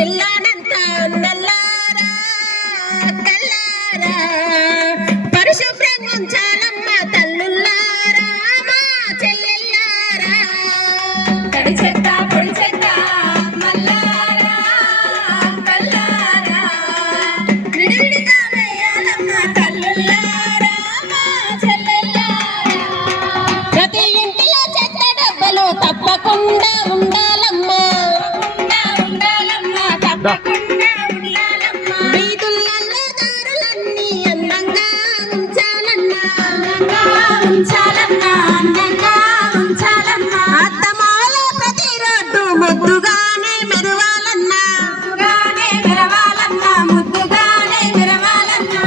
జిల్లానంత నల్లారా కల్లారా పరిశుభ్రంగా ఉంచాలమ్మ తల్లుల్లారా మా చెల్లెల్లారా తడి చెత్త పొడి చెత్త మల్లారా కల్లారా విడివిడిగా వేయాలమ్మ తల్లుల్లారా మా చెల్లెల్లారా ప్రతి ఇంటిలో చెత్త డబ్బలు తప్పకుండా ఉండాలమ్మా వీధులలో దారులన్నీ అందంగా ఉంచాలన్నా అద్దమాల ప్రతి రోడ్డు ముద్దుగానే మెరవాలన్నా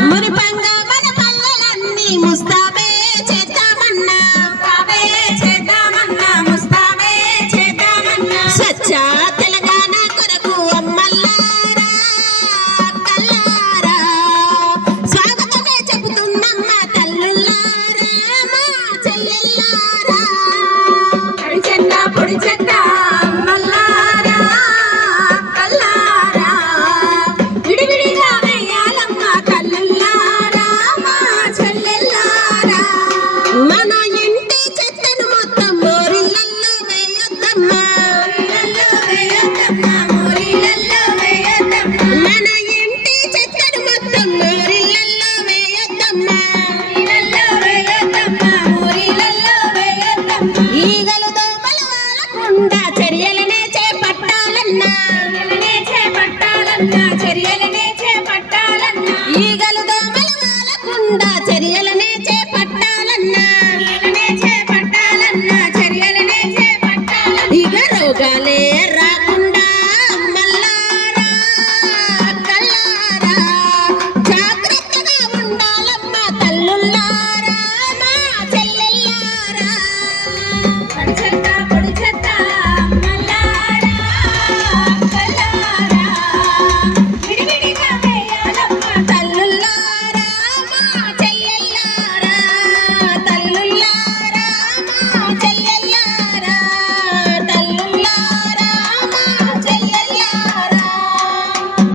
మురిపంగా మన పల్లెలన్నీ ముస్తాబే చేద్దామన్నా స్వచ్ఛ తెలంగాణ కొరకు అమ్మల్లారా కల్లారా స్వాగతమే చెబుతుందమ్మ తల్లుల్లారా మా చెల్లెల్లారా తడి చెత్త పొడి చెత్త మల్లారా కల్లారా విడివిడిగా వేయాలమ్మ తల్లుల్లారా మా చెల్లెల్లారా మన ఇంటి చెత్తను మొత్తం మోరిళ్ళల్లో వేయొద్దమ్మా మన ఇంటి చెత్తను మొత్తం మోరిళ్ళల్లో వేయొద్దమ్మా ఈగలు దోమలు వాలకుండా చర్యలనే చేపట్టాలన్నా ఈగలు దోమలు వాలకుండా చర్యల